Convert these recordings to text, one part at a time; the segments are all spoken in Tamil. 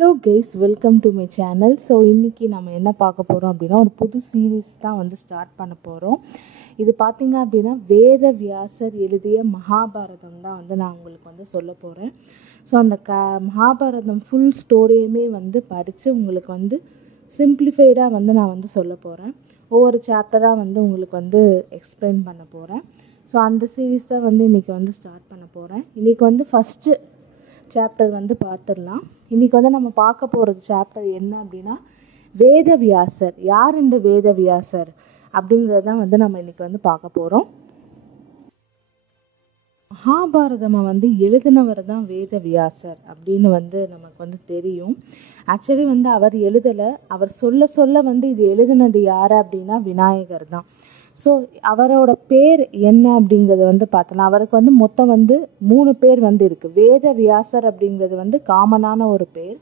Hello guys, welcome to my channel. So இன்றைக்கி நம்ம என்ன பார்க்க போகிறோம் அப்படின்னா, ஒரு புது சீரீஸ் தான் வந்து ஸ்டார்ட் பண்ண போகிறோம். இது பார்த்திங்க அப்படின்னா வேத வியாசர் எழுதிய மகாபாரதம் தான் வந்து நான் உங்களுக்கு வந்து சொல்ல போகிறேன். ஸோ அந்த மகாபாரதம் ஃபுல் ஸ்டோரியுமே வந்து படித்து உங்களுக்கு வந்து சிம்பிளிஃபைடாக வந்து நான் வந்து சொல்ல போகிறேன். ஒவ்வொரு சாப்டராக வந்து உங்களுக்கு வந்து எக்ஸ்பிளைன் பண்ண போகிறேன். ஸோ அந்த சீரீஸ் தான் வந்து இன்றைக்கி வந்து ஸ்டார்ட் பண்ண போகிறேன். இன்றைக்கி வந்து ஃபஸ்ட்டு சாப்டர் வந்து பார்த்துடலாம். இன்றைக்கி வந்து நம்ம பார்க்க போகிறது சாப்டர் என்ன அப்படின்னா, வேதவியாசர். யார் இந்த வேதவியாசர் அப்படிங்கிறது தான் வந்து நம்ம இன்றைக்கி வந்து பார்க்க போகிறோம். மகாபாரதமை வந்து எழுதினவர் தான் வேதவியாசர் அப்படின்னு வந்து நமக்கு வந்து தெரியும். ஆக்சுவலி வந்து அவர் எழுதலை, அவர் சொல்ல சொல்ல வந்து இது எழுதினது யார் அப்படின்னா விநாயகர் தான். ஸோ அவரோட பேர் என்ன அப்படிங்கிறது வந்து பார்த்தலாம். அவருக்கு வந்து மொத்தம் வந்து 3 பேர் வந்து இருக்குது. வேதவியாசர் அப்படிங்கிறது வந்து காமனான ஒரு பேர்.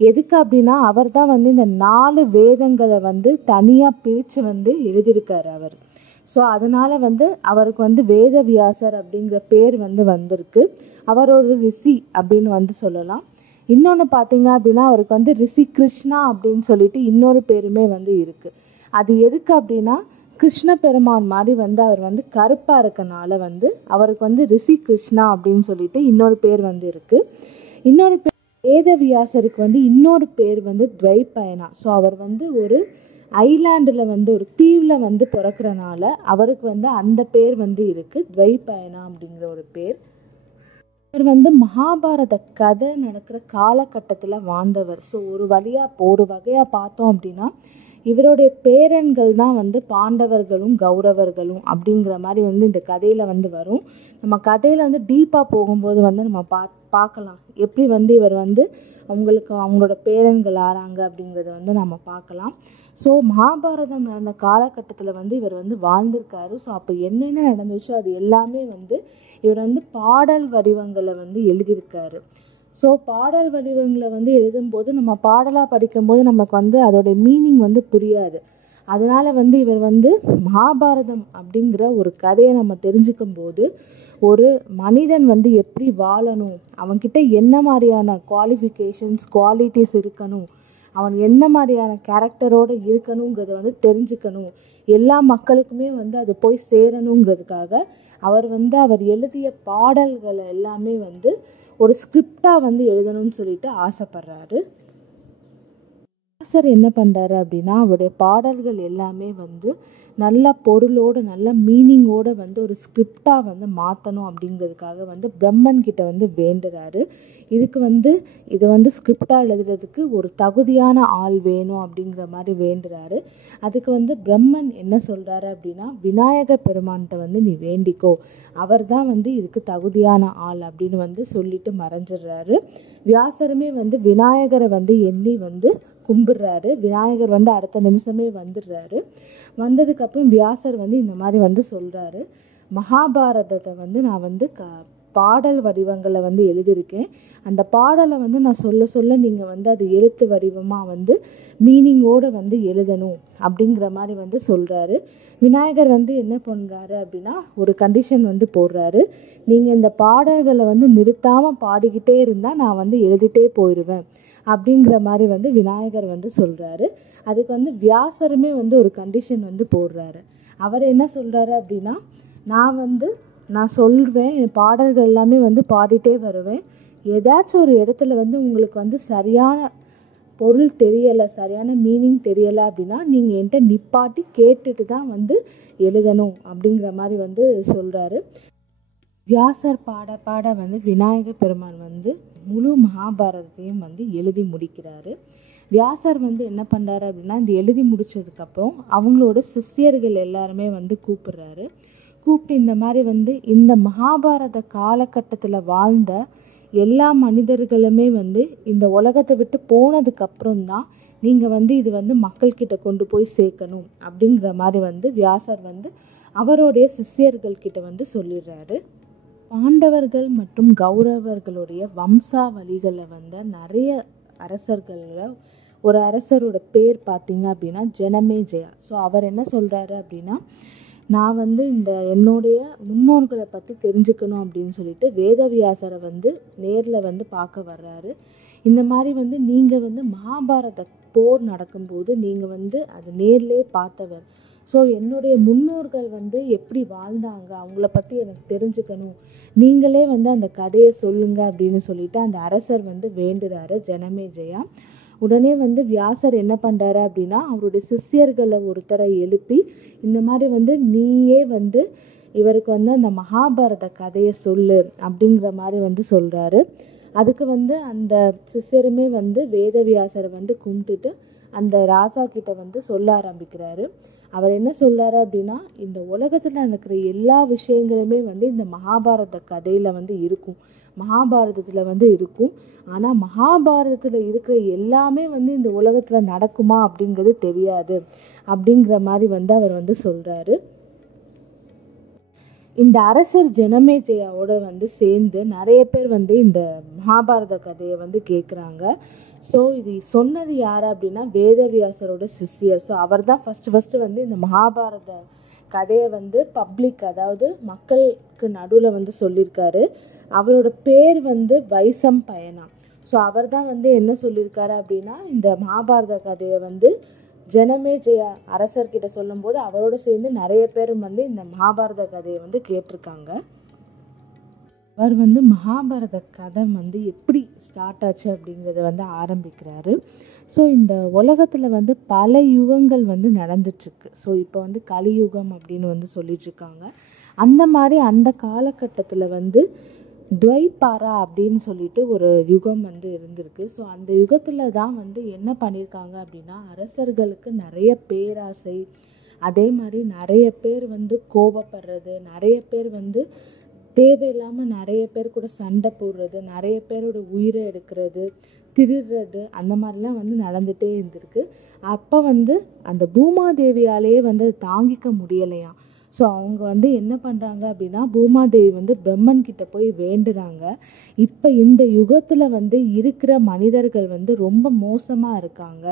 எதுக்கு அப்படின்னா, அவர் தான் வந்து இந்த 4 வேதங்களை வந்து தனியாக பிரித்து வந்து எழுதியிருக்கார் அவர். ஸோ அதனால் வந்து அவருக்கு வந்து வேதவியாசர் அப்படிங்கிற பேர் வந்து வந்திருக்கு. அவர் ஒரு ரிஷி அப்படின்னு வந்து சொல்லலாம். இன்னொன்று பார்த்தீங்க அப்படின்னா, அவருக்கு வந்து ரிஷி கிருஷ்ணா அப்படின்னு சொல்லிட்டு இன்னொரு பேருமே வந்து இருக்குது. அது எதுக்கு அப்படின்னா, கிருஷ்ண பெருமான் மாதிரி வந்து அவர் வந்து கருப்பாக இருக்கனால வந்து அவருக்கு வந்து ரிஷி கிருஷ்ணா அப்படின்னு சொல்லிட்டு இன்னொரு பேர் வந்து இருக்குது. இன்னொரு பேர் வேதவியாசருக்கு வந்து இன்னொரு பேர் வந்து துவைபாயனா. ஸோ அவர் வந்து ஒரு ஐலாண்டில் வந்து ஒரு தீவில் வந்து பிறக்கிறனால அவருக்கு வந்து அந்த பேர் வந்து இருக்குது, துவைபாயனா அப்படிங்கிற ஒரு பேர். இவர் வந்து மகாபாரத கதை நடக்கிற காலகட்டத்தில் வாழ்ந்தவர். ஸோ ஒரு வகையாக பார்த்தோம் அப்படின்னா, இவருடைய பேரன்கள் தான் வந்து பாண்டவர்களும் கௌரவர்களும் அப்படிங்கிற மாதிரி வந்து இந்த கதையில் வந்து வரும். நம்ம கதையில் வந்து டீப்பாக போகும்போது வந்து நம்ம பார்க்கலாம் எப்படி வந்து இவர் வந்து அவங்களோட பேரன்கள் ஆறாங்க அப்படிங்கிறத வந்து நம்ம பார்க்கலாம். ஸோ மகாபாரதம் நடந்த காலகட்டத்தில் வந்து இவர் வந்து வாழ்ந்திருக்காரு. ஸோ அப்போ என்னென்ன நடந்துச்சோ அது எல்லாமே வந்து இவர் வந்து பாடல் வடிவங்களை வந்து எழுதியிருக்காரு. ஸோ பாடல் வடிவங்களை வந்து எழுதும்போது நம்ம பாடலாக படிக்கும்போது நமக்கு வந்து அதோடைய மீனிங் வந்து புரியாது. அதனால் வந்து இவர் வந்து மகாபாரதம் அப்படிங்கிற ஒரு கதையை நம்ம தெரிஞ்சுக்கும் போது ஒரு மனிதன் வந்து எப்படி வாழணும், அவன்கிட்ட என்ன மாதிரியான குவாலிட்டிஸ் இருக்கணும், அவன் என்ன மாதிரியான கேரக்டரோடு இருக்கணுங்கிறத வந்து தெரிஞ்சுக்கணும், எல்லா மக்களுக்குமே வந்து அது போய் சேரணுங்கிறதுக்காக அவர் எழுதிய பாடல்களை எல்லாமே வந்து ஒரு ஸ்கிரிப்டாக வந்து எழுதணும்னு சொல்லிட்டு ஆசைப்படுறாரு. வியாசர் என்ன பண்ணுறாரு அப்படின்னா, அவருடைய பாடல்கள் எல்லாமே வந்து நல்ல பொருளோடு நல்ல மீனிங்கோடு வந்து ஒரு ஸ்கிரிப்டாக வந்து மாற்றணும் அப்படிங்கிறதுக்காக வந்து பிரம்மன் கிட்ட வந்து வேண்டுறாரு. இதுக்கு வந்து இதை வந்து ஸ்கிரிப்டாக எழுதுறதுக்கு ஒரு தகுதியான ஆள் வேணும் அப்படிங்கிற மாதிரி வேண்டுறாரு. அதுக்கு வந்து பிரம்மன் என்ன சொல்கிறாரு அப்படின்னா, விநாயகர் பெருமான்கிட்ட வந்து நீ வேண்டிக்கோ, அவர் தான் வந்து இதுக்கு தகுதியான ஆள் அப்படின்னு வந்து சொல்லிட்டு மறைஞ்சிடுறாரு. வியாசருமே வந்து விநாயகரை வந்து எண்ணி வந்து கும்பிடுறாரு. விநாயகர் வந்து அடுத்த நிமிஷமே வந்துடுறாரு. வந்ததுக்கப்புறம் வியாசர் வந்து இந்த மாதிரி வந்து சொல்கிறாரு, மகாபாரதத்தை வந்து நான் வந்து பாடல் வடிவங்களை வந்து எழுதியிருக்கேன். அந்த பாடலை வந்து நான் சொல்ல சொல்ல நீங்கள் வந்து அது எழுத்து வடிவமாக வந்து மீனிங்கோடு வந்து எழுதணும் அப்படிங்கிற மாதிரி வந்து சொல்கிறாரு. விநாயகர் வந்து என்ன பண்ணுறாரு அப்படின்னா, ஒரு கண்டிஷன் வந்து போடுறாரு. நீங்கள் இந்த பாடல்களை வந்து நிறுத்தாமல் பாடிக்கிட்டே இருந்தால் நான் வந்து எழுதிட்டே போயிடுவேன் அப்படிங்கிற மாதிரி வந்து விநாயகர் வந்து சொல்கிறாரு. அதுக்கு வந்து வியாசருமே வந்து ஒரு கண்டிஷன் வந்து போடுறாரு. அவர் என்ன சொல்கிறாரு அப்படின்னா, நான் சொல்வேன், என் பாடல்கள் எல்லாமே வந்து பாடிட்டே வருவேன், ஏதாச்சும் ஒரு இடத்துல வந்து உங்களுக்கு வந்து சரியான பொருள் தெரியலை, சரியான மீனிங் தெரியலை அப்படின்னா நீங்கள் என்கிட்ட நிப்பாட்டி கேட்டுட்டு தான் வந்து எழுதணும் அப்படிங்கிற மாதிரி வந்து சொல்கிறாரு. வியாசர் பாட பாட வந்து விநாயகர் பெருமான் வந்து முழு மகாபாரதத்தையும் வந்து எழுதி முடிக்கிறாரு. வியாசர் வந்து என்ன பண்ணுறாரு அப்படின்னா, இந்த எழுதி முடித்ததுக்கப்புறம் அவங்களோட சிஷ்யர்கள் எல்லாருமே வந்து கூப்பிடுறாரு. கூப்பிட்டு இந்த மாதிரி வந்து இந்த மகாபாரத காலகட்டத்தில் வாழ்ந்த எல்லா மனிதர்களுமே வந்து இந்த உலகத்தை விட்டு போனதுக்கப்புறம் தான் நீங்கள் வந்து இது வந்து மக்கள்கிட்ட கொண்டு போய் சேர்க்கணும் அப்படிங்கிற மாதிரி வந்து வியாசர் வந்து அவருடைய சிஷ்யர்கள்கிட்ட வந்து சொல்லிடுறாரு. பாண்டவர்கள் மற்றும் கௌரவர்களுடைய வம்சாவளிகளை வந்த நிறைய அரசர்களில் ஒரு அரசரோட பேர் பார்த்தீங்க அப்படின்னா ஜனமேஜயா. ஸோ அவர் என்ன சொல்கிறாரு அப்படின்னா, நான் வந்து என்னுடைய முன்னோர்களை பற்றி தெரிஞ்சுக்கணும் அப்படின்னு சொல்லிட்டு வேதவியாசரை வந்து நேரில் வந்து பார்க்க வர்றாரு. இந்த மாதிரி வந்து நீங்கள் வந்து மகாபாரத போர் நடக்கும்போது நீங்கள் வந்து அது நேர்லேயே பார்த்தவர். ஸோ என்னுடைய முன்னோர்கள் வந்து எப்படி வாழ்ந்தாங்க, அவங்கள பற்றி எனக்கு தெரிஞ்சுக்கணும், நீங்களே வந்து அந்த கதையை சொல்லுங்க அப்படின்னு சொல்லிட்டு அந்த அரசர் வந்து வேண்டுறாரு ஜனமேஜயா. உடனே வந்து வியாசர் என்ன பண்ணுறாரு அப்படின்னா அவருடைய சிஷ்யர்களை ஒருத்தரை எழுப்பி இந்த மாதிரி வந்து நீயே வந்து இவருக்கு வந்து அந்த மகாபாரத கதையை சொல்லு அப்படிங்கிற மாதிரி வந்து சொல்கிறாரு. அதுக்கு வந்து அந்த சிஷ்யருமே வந்து வேதவியாசரை வந்து கும்பிட்டுட்டு அந்த ராஜா கிட்ட வந்து சொல்ல ஆரம்பிக்கிறாரு. அவர் என்ன சொல்றாரு அப்படின்னா இந்த உலகத்தில் நடக்கிற எல்லா விஷயங்களுமே வந்து இந்த மகாபாரத கதையில் வந்து இருக்கும், மகாபாரதத்தில் வந்து இருக்கும். ஆனால் மகாபாரதத்தில் இருக்கிற எல்லாமே வந்து இந்த உலகத்தில் நடக்குமா அப்படிங்கிறது தெரியாது அப்படிங்கிற மாதிரி வந்து அவர் வந்து சொல்கிறாரு. இந்த அரசர் ஜனமேஜயாவோட வந்து சேர்ந்து நிறைய பேர் வந்து இந்த மகாபாரத கதையை வந்து கேட்குறாங்க. ஸோ இது சொன்னது யார் அப்படின்னா வேதவியாசரோட சிஷ்யர். ஸோ அவர் தான் ஃபஸ்ட்டு வந்து இந்த மகாபாரத கதையை வந்து பப்ளிக், அதாவது மக்களுக்கு நடுவில் வந்து சொல்லியிருக்காரு. அவரோட பேர் வந்து வைசம்பயனா. ஸோ அவர் தான் வந்து என்ன சொல்லியிருக்காரு அப்படின்னா இந்த மகாபாரத கதையை வந்து ஜனமேஜய அரசர்கிட்ட சொல்லும்போது அவரோட சேர்ந்து நிறைய பேரும் வந்து இந்த மகாபாரத கதையை வந்து கேட்டிருக்காங்க. அவர் வந்து மகாபாரத கதை வந்து எப்படி ஸ்டார்ட் ஆச்சு அப்படிங்கிறத வந்து ஆரம்பிக்கிறாரு. ஸோ இந்த உலகத்தில் வந்து பல யுகங்கள் வந்து நடந்துட்டுருக்கு. ஸோ இப்போ வந்து கலியுகம் அப்படின்னு வந்து சொல்லிட்டுருக்காங்க. அந்த மாதிரி அந்த காலகட்டத்தில் வந்து துவைபாரா அப்படின்னு சொல்லிட்டு ஒரு யுகம் வந்து இருந்திருக்கு. ஸோ அந்த யுகத்தில் தான் வந்து என்ன பண்ணியிருக்காங்க அப்படின்னா அரசர்களுக்கு நிறைய பேராசை, அதே மாதிரி நிறைய பேர் வந்து கோபப்படுறது, நிறைய பேர் வந்து தேவையில்லாமல் நிறைய பேர் கூட சண்டை போடுறது, நிறைய பேரோட உயிரை எடுக்கிறது, திருடுறது, அந்த மாதிரிலாம் வந்து நடந்துகிட்டே இருந்திருக்கு. அப்போ வந்து அந்த பூமாதேவியாலேயே வந்து தாங்கிக்க முடியலையாம். ஸோ அவங்க வந்து என்ன பண்ணுறாங்க அப்படின்னா பூமாதேவி வந்து பிரம்மன் கிட்ட போய் வேண்டுறாங்க. இப்போ இந்த யுகத்தில் வந்து இருக்கிற மனிதர்கள் வந்து ரொம்ப மோசமாக இருக்காங்க,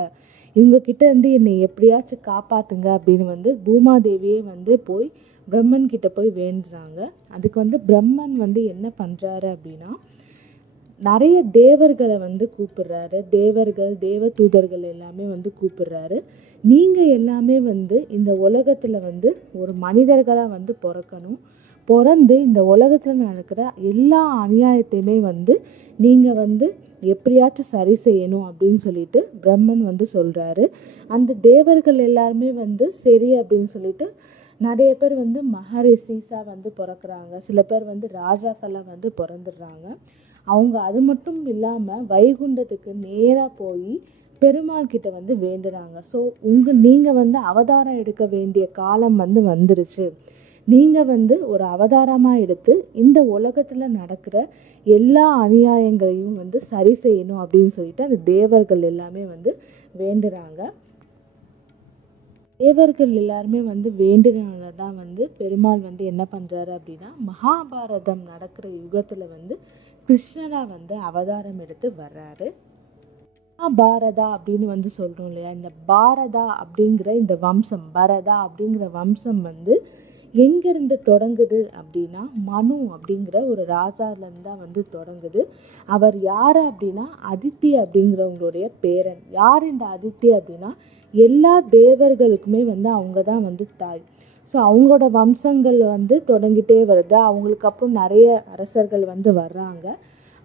இவங்கக்கிட்ட இருந்து என்னை எப்படியாச்சும் காப்பாற்றுங்க அப்படின்னு வந்து பூமாதேவியே வந்து போய் பிரம்மன் கிட்ட போய் வேண்டுறாங்க. அதுக்கு வந்து பிரம்மன் வந்து என்ன பண்ணுறாரு அப்படின்னா நிறைய தேவர்களை வந்து கூப்பிடுறாரு. தேவர்கள், தேவ தூதர்கள் எல்லாமே வந்து கூப்பிடுறாரு. நீங்கள் எல்லாமே வந்து இந்த உலகத்தில் வந்து ஒரு மனிதர்களாக வந்து பிறக்கணும், பிறந்து இந்த உலகத்தில் நடக்கிற எல்லா அநியாயத்தையுமே வந்து நீங்கள் வந்து எப்படியாச்சும் சரி செய்யணும் அப்படின்னு சொல்லிட்டு பிரம்மன் வந்து சொல்கிறாரு. அந்த தேவர்கள் எல்லாருமே வந்து சரி அப்படின்னு சொல்லிட்டு நிறைய பேர் வந்து மகரிஷிஸாக வந்து பிறக்கிறாங்க, சில பேர் வந்து ராஜாக்களாக வந்து பிறந்துடுறாங்க. அவங்க அது மட்டும் இல்லாமல் வைகுண்டத்துக்கு நேராக போய் பெருமாள் கிட்ட வந்து வேண்டுறாங்க. ஸோ நீங்கள் வந்து அவதாரம் எடுக்க வேண்டிய காலம் வந்து வந்துருச்சு, நீங்கள் வந்து ஒரு அவதாரமாக எடுத்து இந்த உலகத்தில் நடக்கிற எல்லா அநியாயங்களையும் வந்து சரி செய்யணும் அப்படின்னு சொல்லிட்டு அந்த தேவர்கள் எல்லாமே வந்து வேண்டுறாங்க. தேவர்கள் எல்லாருமே வந்து வேண்டுனால தான் வந்து பெருமாள் வந்து என்ன பண்ணுறாரு அப்படின்னா மகாபாரதம் நடக்கிற யுகத்தில் வந்து கிருஷ்ணராக வந்து அவதாரம் எடுத்து வர்றாரு. மகாபாரதா அப்படின்னு வந்து சொல்கிறோம் இல்லையா, இந்த பாரதா அப்படிங்கிற இந்த வம்சம், பரதா அப்படிங்கிற வம்சம் வந்து எங்கேருந்து தொடங்குது அப்படின்னா மனு அப்படிங்கிற ஒரு ராஜாலேருந்து தான் வந்து தொடங்குது. அவர் யார் அப்படின்னா அதித்தி அப்படிங்கிறவங்களுடைய பேரன். யார் இந்த அதித்தி அப்படின்னா எல்லா தேவர்களுக்குமே வந்து அவங்க தான் வந்து தாய். ஸோ அவங்களோட வம்சங்கள் வந்து தொடங்கிட்டே வருது. அவங்களுக்கு அப்புறம் நிறைய அரசர்கள் வந்து வர்றாங்க.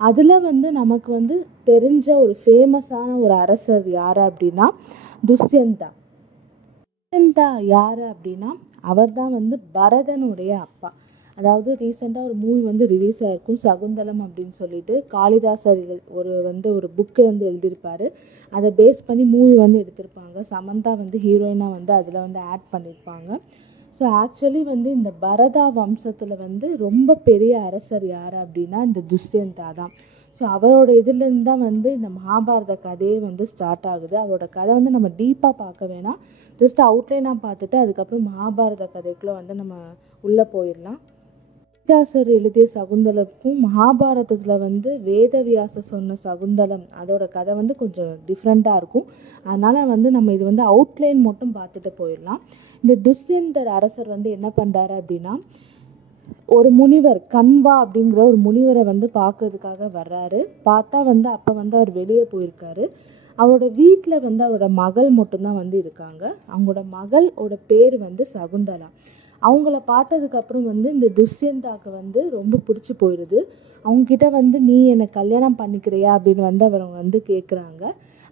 அதில் வந்து நமக்கு வந்து தெரிஞ்ச ஒரு ஃபேமஸான ஒரு அரசர் யார் அப்படின்னா துஷ்யந்தா. துஷ்யந்தா யார் அப்படின்னா அவர் தான் வந்து பரதனுடைய அப்பா. அதாவது ரீசெண்டாக ஒரு மூவி வந்து ரிலீஸ் ஆகிருக்கும் சகுந்தலம் அப்படின்னு சொல்லிட்டு, காளிதாசர் ஒரு புக்கு வந்து எழுதியிருப்பார். அதை பேஸ் பண்ணி மூவி வந்து எடுத்திருப்பாங்க. சமந்தா வந்து ஹீரோயினாக வந்து அதில் வந்து ஆட் பண்ணியிருப்பாங்க. ஸோ ஆக்சுவலி வந்து இந்த பரதா வம்சத்தில் வந்து ரொம்ப பெரிய அரசர் யார் அப்படின்னா இந்த துஷ்யந்தா தான். ஸோ அவரோட இதுலேருந்து தான் வந்து இந்த மகாபாரத கதையே வந்து ஸ்டார்ட் ஆகுது. அவரோட கதை வந்து நம்ம டீப்பாக பார்க்க வேணாம், ஜஸ்ட் அவுட்லைனாக பார்த்துட்டு அதுக்கப்புறம் மகாபாரத கதைக்குள்ளே வந்து நம்ம உள்ளே போயிடலாம். காளிதாசர் எழுதிய சகுந்தலமும் மகாபாரதத்தில் வந்து வேதவியாசர் சொன்ன சகுந்தலம் அதோட கதை வந்து கொஞ்சம் டிஃப்ரெண்ட்டாக இருக்கும். அதனால் வந்து நம்ம இது வந்து அவுட்லைன் மட்டும் பார்த்துட்டு போயிடலாம். இந்த துஷ்யந்தர் அரசர் வந்து என்ன பண்ணுறாரு அப்படின்னா ஒரு முனிவர் கண்வா அப்படிங்கிற ஒரு முனிவரை வந்து பார்க்கறதுக்காக வர்றாரு. பார்த்தா வந்து அப்போ வந்து அவர் வெளியே போயிருக்காரு. அவரோட வீட்டில் வந்து அவரோட மகள் மட்டும்தான் வந்து இருக்காங்க. அவங்களோட மகளோட பேர் வந்து சகுந்தலா. அவங்கள பார்த்ததுக்கப்புறம் வந்து இந்த துஷ்யந்தாக்கு வந்து ரொம்ப பிடிச்சி போயிடுது. அவங்கக்கிட்ட வந்து நீ என்னை கல்யாணம் பண்ணிக்கிறியா அப்படின்னு வந்து அவர் வந்து கேட்குறாங்க.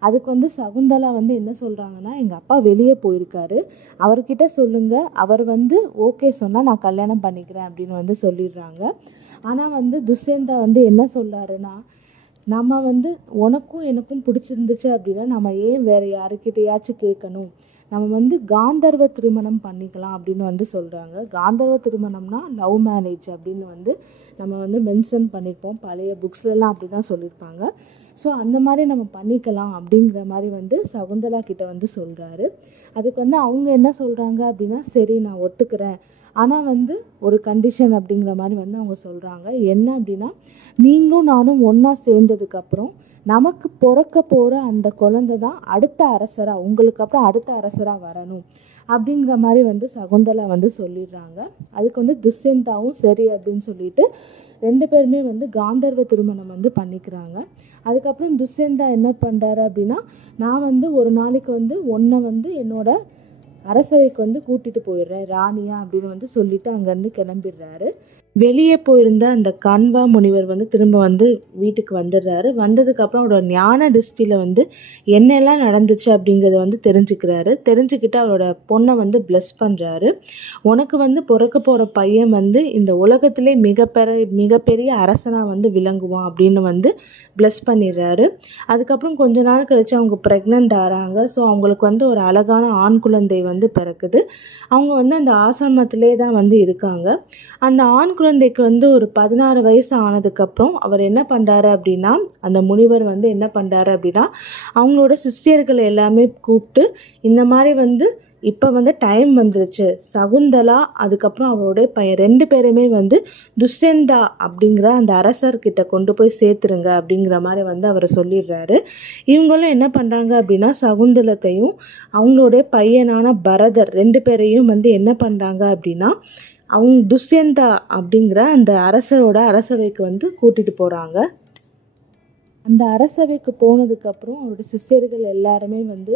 அதுக்கு வந்து சகுந்தலா வந்து என்ன சொல்கிறாங்கன்னா, எங்கள் அப்பா வெளியே போயிருக்காரு, அவர்கிட்ட சொல்லுங்கள், அவர் வந்து ஓகே சொன்னால் நான் கல்யாணம் பண்ணிக்கிறேன் அப்படின்னு வந்து சொல்லிடுறாங்க. ஆனால் வந்து துஷ்யந்தா வந்து என்ன சொல்கிறாருன்னா, நம்ம வந்து உனக்கும் எனக்கும் பிடிச்சிருந்துச்சு அப்படின்னா நம்ம ஏன் வேறு யாருக்கிட்டையாச்சும் கேட்கணும், நம்ம வந்து காந்தர்வ திருமணம் பண்ணிக்கலாம் அப்படின்னு வந்து சொல்கிறாங்க. காந்தர்வ திருமணம்னா லவ் மேரேஜ் அப்படின்னு வந்து நம்ம வந்து மென்ஷன் பண்ணியிருப்போம், பழைய புக்ஸ்லலாம் அப்படி தான் சொல்லியிருப்பாங்க. ஸோ அந்த மாதிரி நம்ம பண்ணிக்கலாம் அப்படிங்கிற மாதிரி வந்து சகுந்தலா கிட்ட வந்து சொல்கிறாரு. அதுக்கு வந்து அவங்க என்ன சொல்கிறாங்க அப்படின்னா, சரி நான் ஒத்துக்கிறேன், ஆனால் வந்து ஒரு கண்டிஷன் அப்படிங்கிற மாதிரி வந்து அவங்க சொல்கிறாங்க. என்ன அப்படின்னா, நீங்களும் நானும் ஒன்றா சேர்ந்ததுக்கப்புறம் நமக்கு பிறக்க போகிற அந்த குழந்தை தான் அடுத்த அரசராக, உங்களுக்கு அப்புறம் அடுத்த அரசராக வரணும் அப்படிங்கிற மாதிரி வந்து சகுந்தலா வந்து சொல்லிடுறாங்க. அதுக்கு வந்து துஷ்யந்தாவும் சரி அப்படின்னு சொல்லிட்டு 2 பேருமே வந்து காந்தர்வ திருமணம் வந்து பண்ணிக்கிறாங்க. அதுக்கப்புறம் துஷ்யந்தா என்ன பண்ணுறாரு அப்படின்னா, நான் வந்து ஒரு நாளைக்கு வந்து உன்னை வந்து என்னோட அரசவைக்கு வந்து கூட்டிகிட்டு போயிடுறேன் ராணியா அப்படின்னு வந்து சொல்லிட்டு அங்கேருந்து கிளம்பிடுறாரு. வெளியே போயிருந்த அந்த கண்வா முனிவர் வந்து திரும்ப வந்து வீட்டுக்கு வந்துடுறாரு. வந்ததுக்கப்புறம் அவரோட ஞான திருஷ்டியில் வந்து என்னெல்லாம் நடந்துச்சு அப்படிங்கிறத வந்து தெரிஞ்சுக்கிட்டு அவரோட பொண்ணை வந்து பிளஸ் பண்ணுறாரு. உனக்கு வந்து பிறக்க போகிற பையன் வந்து இந்த உலகத்திலே மிகப்பெரிய அரசனாக வந்து விளங்குவான் அப்படின்னு வந்து பிளஸ் பண்ணிடுறாரு. அதுக்கப்புறம் கொஞ்ச நாள் கழித்து அவங்க ப்ரெக்னென்ட் ஆகிறாங்க. ஸோ அவங்களுக்கு வந்து ஒரு அழகான ஆண் குழந்தை வந்து பிறக்குது. அவங்க வந்து அந்த ஆசிரமத்திலே தான் வந்து இருக்காங்க. அந்த ஆண் குழந்தைக்கு வந்து ஒரு 16 வயசு ஆனதுக்கப்புறம் அவர் என்ன பண்ணுறாரு அப்படின்னா, அந்த முனிவர் வந்து என்ன பண்ணுறாரு அப்படின்னா, அவங்களோட சிஷ்யர்களை எல்லாமே கூப்பிட்டு, இந்த மாதிரி வந்து இப்போ வந்து டைம் வந்துருச்சு, சகுந்தலா அதுக்கப்புறம் அவருடைய பையன் 2 பேருமே வந்து துஷ்யந்தா அப்படிங்கிற அந்த அரசர்கிட்ட கொண்டு போய் சேர்த்துருங்க அப்படிங்கிற மாதிரி வந்து அவர் சொல்லிடுறாரு. இவங்களும் என்ன பண்ணுறாங்க அப்படின்னா, சகுந்தலத்தையும் அவங்களுடைய பையனான பரதர் 2 பேரையும் வந்து என்ன பண்ணுறாங்க அப்படின்னா, அவங்க துஷ்யந்தா அப்படிங்கிற அந்த அரசரோட அரசவைக்கு வந்து கூட்டிகிட்டு போகிறாங்க. அந்த அரசவைக்கு போனதுக்கப்புறம் அவரோட சிஷ்யர்கள் எல்லாருமே வந்து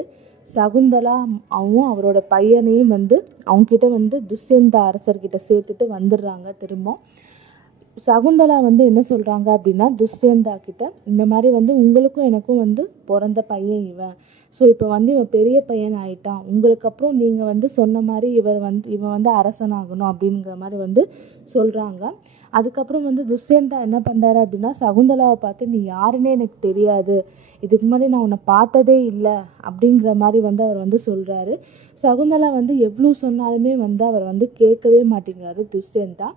சகுந்தலா அவரோட பையனையும் வந்து அவங்கக்கிட்ட வந்து துஷ்யந்தா அரசர்கிட்ட சேர்த்துட்டு வந்துடுறாங்க. திரும்ப சகுந்தலா வந்து என்ன சொல்கிறாங்க அப்படின்னா, துஷ்யந்தா கிட்ட இந்த மாதிரி வந்து உங்களுக்கும் எனக்கும் வந்து பிறந்த பையன் இவன், ஸோ இப்போ வந்து இவன் பெரிய பையன் ஆகிட்டான், உங்களுக்கு அப்புறம் நீங்கள் வந்து சொன்ன மாதிரி இவன் வந்து அரசனாகணும் அப்படிங்கிற மாதிரி வந்து சொல்கிறாங்க. அதுக்கப்புறம் வந்து துஷ்யந்தா என்ன பண்ணுறாரு அப்படின்னா, சகுந்தலாவை பார்த்து நீ யாருன்னே எனக்கு தெரியாது, இதுக்கு முன்னாடி நான் உன்னை பார்த்ததே இல்லை அப்படிங்கிற மாதிரி வந்து அவர் வந்து சொல்கிறாரு. சகுந்தலா வந்து எவ்வளோ சொன்னாலுமே வந்து அவர் வந்து கேட்கவே மாட்டேங்கிறாரு துஷ்யந்தா.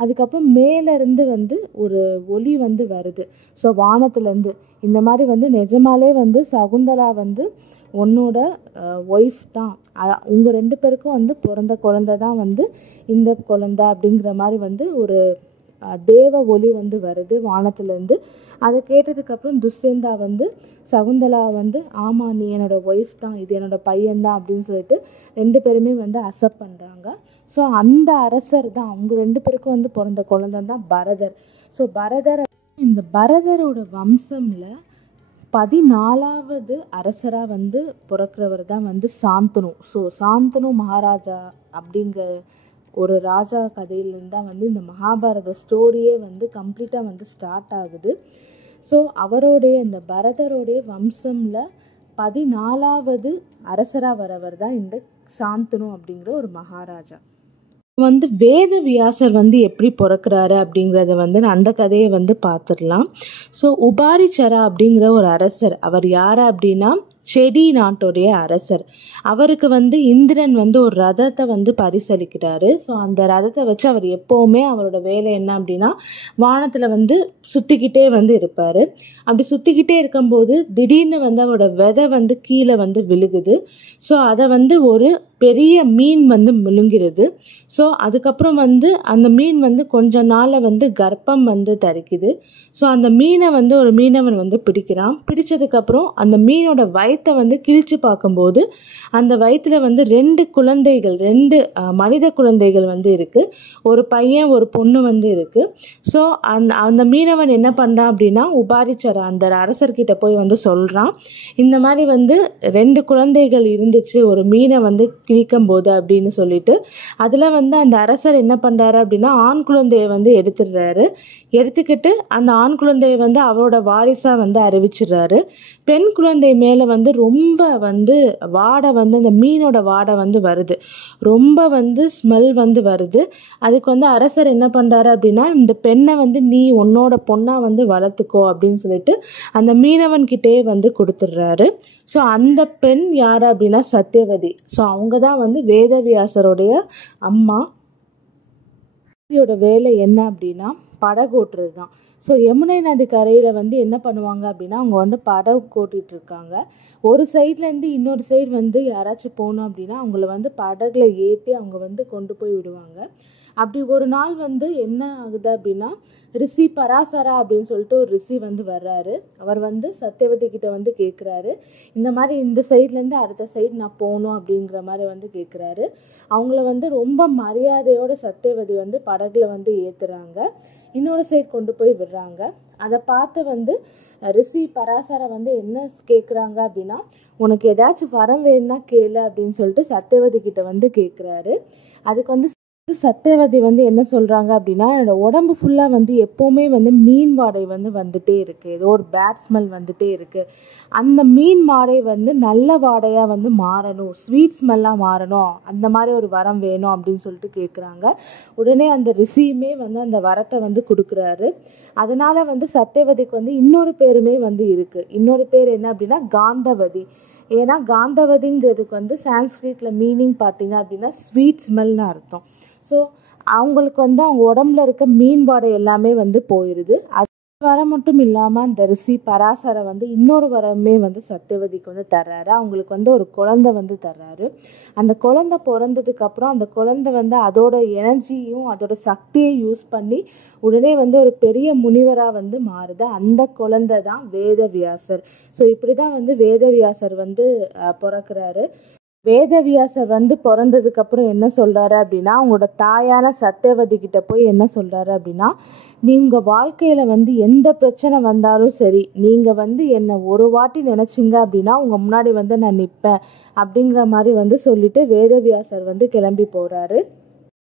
அதுக்கப்புறம் மேலேருந்து வந்து ஒரு ஒளி வந்து வருது. ஸோ வானத்துலேருந்து இந்த மாதிரி வந்து நிஜமாலே வந்து சகுந்தலா வந்து உன்னோட ஒய்ஃப் தான், உங்கள் 2 பேருக்கும் வந்து பிறந்த குழந்தை தான் வந்து இந்த குழந்தை அப்படிங்கிற மாதிரி வந்து ஒரு தேவ ஒளி வந்து வருது வானத்துலேருந்து. அதை கேட்டதுக்கப்புறம் துஷ்யந்தா வந்து சகுந்தலா வந்து ஆமாம் நீ என்னோடய ஒய்ஃப் தான், இது என்னோடய பையன்தான் அப்படின்னு சொல்லிட்டு 2 பேருமே வந்து அக்செப்ட் பண்ணுறாங்க. ஸோ அந்த அரசர் தான், அவங்க 2 பேருக்கும் வந்து பிறந்த குழந்தை தான் பரதர். ஸோ இந்த பரதரோட வம்சமில் 14வது அரசராக வந்து பிறக்கிறவர் தான் வந்து சாந்தனு. ஸோ சாந்தனு மகாராஜா அப்படிங்கிற ஒரு ராஜா கதையிலேருந்து தான் வந்து இந்த மகாபாரத ஸ்டோரியே வந்து கம்ப்ளீட்டாக வந்து ஸ்டார்ட் ஆகுது. ஸோ இந்த பரதரோடைய வம்சமில் 14வது அரசராக வரவர் தான் இந்த சாந்தனு அப்படிங்கிற ஒரு மகாராஜா. வந்து வேத வியாசர் வந்து எப்படி பிறக்கிறாரு அப்படிங்கிறத வந்து அந்த கதையை வந்து பார்த்துடலாம். ஸோ உபாரிச்சரா அப்படிங்கிற ஒரு அரசர், அவர் யார் அப்படின்னா செடி நாட்டுடைய அரசர். அவருக்கு வந்து இந்திரன் வந்து ஒரு ரதத்தை வந்து பரிசளிக்கிறாரு. ஸோ அந்த ரதத்தை வச்சு அவர் எப்போவுமே அவரோட வேலை என்ன அப்படின்னா, வானத்தில் வந்து சுற்றிக்கிட்டே வந்து இருப்பார். அப்படி சுற்றிக்கிட்டே இருக்கும்போது திடீர்னு வந்து அவரோட விதை வந்து கீழே வந்து விழுகுது. ஸோ அதை வந்து ஒரு பெரிய மீன் வந்து முழுங்கிடுது. ஸோ அதுக்கப்புறம் வந்து அந்த மீன் வந்து கொஞ்ச நாளில் வந்து கர்ப்பம் வந்து தரிக்குது. ஸோ அந்த மீனை வந்து ஒரு மீனவன் வந்து பிடிக்கிறான். பிடிச்சதுக்கப்புறம் அந்த மீனோட வயசு வயிற்றை வந்து கிழிச்சு பார்க்கும்போது அந்த வயிற்றில் வந்து 2 குழந்தைகள், 2 மனித குழந்தைகள் வந்து இருக்குது. ஒரு பையன் ஒரு பொண்ணு வந்து இருக்குது. ஸோ அந்த மீனவன் என்ன பண்ணுறான் அப்படின்னா, உபாரிச்சர் அந்த அரசர்கிட்ட போய் வந்து சொல்கிறான், இந்த மாதிரி வந்து 2 குழந்தைகள் இருந்துச்சு ஒரு மீனை வந்து கிழிக்கும் போது அப்படின்னு சொல்லிட்டு. அதில் வந்து அந்த அரசர் என்ன பண்ணுறாரு அப்படின்னா, ஆண் குழந்தையை வந்து எடுத்துக்கிட்டு அந்த ஆண் குழந்தையை வந்து அவரோட வாரிசாக வந்து அறிவிச்சிடுறாரு. பெண் குழந்தை மேலே வந்து ரொம்ப வந்து வாடை வந்து அந்த மீனோட வாடை வந்து வருது, ரொம்ப வந்து ஸ்மெல் வந்து வருது. அதுக்கு வந்து அரசர் என்ன பண்ணுறாரு அப்படின்னா, இந்த பெண்ணை வந்து நீ உன்னோட பொண்ணாக வந்து வளர்த்துக்கோ அப்படின்னு சொல்லிட்டு அந்த மீனவன்கிட்டே வந்து கொடுத்துட்றாரு. ஸோ அந்த பெண் யார் அப்படின்னா சத்தியவதி. ஸோ அவங்க தான் வந்து வேதவியாசருடைய அம்மா. இதோட வேலை என்ன அப்படின்னா படகோட்டுறது தான். ஸோ யமுனை நதி கரையில் வந்து என்ன பண்ணுவாங்க அப்படின்னா, அவங்க வந்து படகு ஓட்டிகிட்டு இருக்காங்க. ஒரு சைட்லேருந்து இன்னொரு சைடு வந்து யாராச்சும் போகணும் அப்படின்னா அவங்கள வந்து படகுல ஏற்றி அவங்க வந்து கொண்டு போய் விடுவாங்க. அப்படி ஒரு நாள் வந்து என்ன ஆகுது அப்படின்னா, ரிஷி பராசரா அப்படின்னு சொல்லிட்டு ஒரு ரிஷி வந்து வர்றாரு. அவர் வந்து சத்தியவதி கிட்ட வந்து கேட்குறாரு, இந்த மாதிரி இந்த சைட்லேருந்து அடுத்த சைடு நான் போகணும் அப்படிங்கிற மாதிரி வந்து கேட்குறாரு. அவங்கள வந்து ரொம்ப மரியாதையோட சத்தியவதி வந்து படகுல வந்து ஏற்றுறாங்க, இன்னொரு சைடு கொண்டு போய் விடுறாங்க. அதை பார்த்து வந்து ரிஷி பராசரா வந்து என்ன கேட்குறாங்க அப்படின்னா, உனக்கு ஏதாச்சும் வரம் வேணும்னா கேளு அப்படின்னு சொல்லிட்டு சத்தியவதி கிட்ட வந்து கேட்குறாரு. அதுக்கு வந்து சத்தியவதி வந்து என்ன சொல்கிறாங்க அப்படின்னா, என்னோடய உடம்பு ஃபுல்லாக வந்து எப்போவுமே வந்து மீன் வாடை வந்து வந்துகிட்டே இருக்குது, ஏதோ ஒரு பேட் ஸ்மெல் வந்துகிட்டே இருக்குது. அந்த மீன் வாடை வந்து நல்ல வாடையாக வந்து மாறணும், ஸ்வீட் ஸ்மெல்லாக மாறணும், அந்த மாதிரி ஒரு வரம் வேணும் அப்படின்னு சொல்லிட்டு கேட்குறாங்க. உடனே அந்த ரிஷியுமே வந்து அந்த வரத்தை வந்து கொடுக்குறாரு. அதனால் வந்து சத்தியவதிக்கு வந்து இன்னொரு பேருமே வந்து இருக்குது. இன்னொரு பேர் என்ன அப்படின்னா காந்தவதி. ஏன்னா காந்தவதிங்கிறதுக்கு வந்து சான்ஸ்கிரிட்டில் மீனிங் பார்த்தீங்க அப்படின்னா ஸ்வீட் ஸ்மெல்னு அர்த்தம். ஸோ அவங்களுக்கு வந்து அவங்க உடம்புல இருக்க மீன் வாடை எல்லாமே வந்து போயிடுது. அது வரம் மட்டும் இல்லாமல் அந்த ரிஷி பராசரை வந்து இன்னொரு வரமே வந்து சத்தியவதிக்கு வந்து தர்றாரு. அவங்களுக்கு வந்து ஒரு குழந்தை வந்து தர்றாரு. அந்த குழந்தை பிறந்ததுக்கப்புறம் அந்த குழந்தை வந்து அதோட எனர்ஜியும் அதோட சக்தியை யூஸ் பண்ணி உடனே வந்து ஒரு பெரிய முனிவராக வந்து மாறுது. அந்த குழந்தை தான் வேதவியாசர். ஸோ இப்படி தான் வந்து வேதவியாசர் வந்து பிறக்கிறாரு. வேதவியாசர் வந்து பிறந்ததுக்கப்புறம் என்ன சொல்கிறாரு அப்படின்னா, அவங்களோட தாயான சத்தியவதி கிட்ட போய் என்ன சொல்கிறாரு அப்படின்னா, நீங்கள் வாழ்க்கையில் வந்து எந்த பிரச்சனை வந்தாலும் சரி, நீங்கள் வந்து என்னை ஒரு வாட்டி நினச்சிங்க அப்படின்னா உங்கள் முன்னாடி வந்து நான் நிற்பேன் அப்படிங்கிற மாதிரி வந்து சொல்லிட்டு வேதவியாசர் வந்து கிளம்பி போகிறாரு.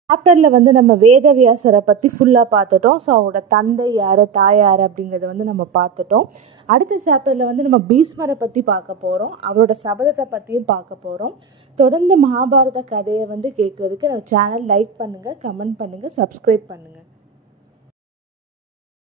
சாப்டரில் வந்து நம்ம வேதவியாசரை பற்றி ஃபுல்லாக பார்த்துட்டோம். ஸோ அவரோட தந்தை யார், தாய் யார் அப்படிங்கிறத வந்து நம்ம பார்த்துட்டோம். அடுத்த சாப்டரில் வந்து நம்ம பீஷ்மரை பற்றி பார்க்க போகிறோம், அவரோட சபதத்தை பற்றியும் பார்க்க போகிறோம். தொடர்ந்து மகாபாரத கதையை வந்து கேட்குறதுக்கு நம்ம சேனல் லைக் பண்ணுங்கள், கமெண்ட் பண்ணுங்கள், சப்ஸ்கிரைப் பண்ணுங்கள்.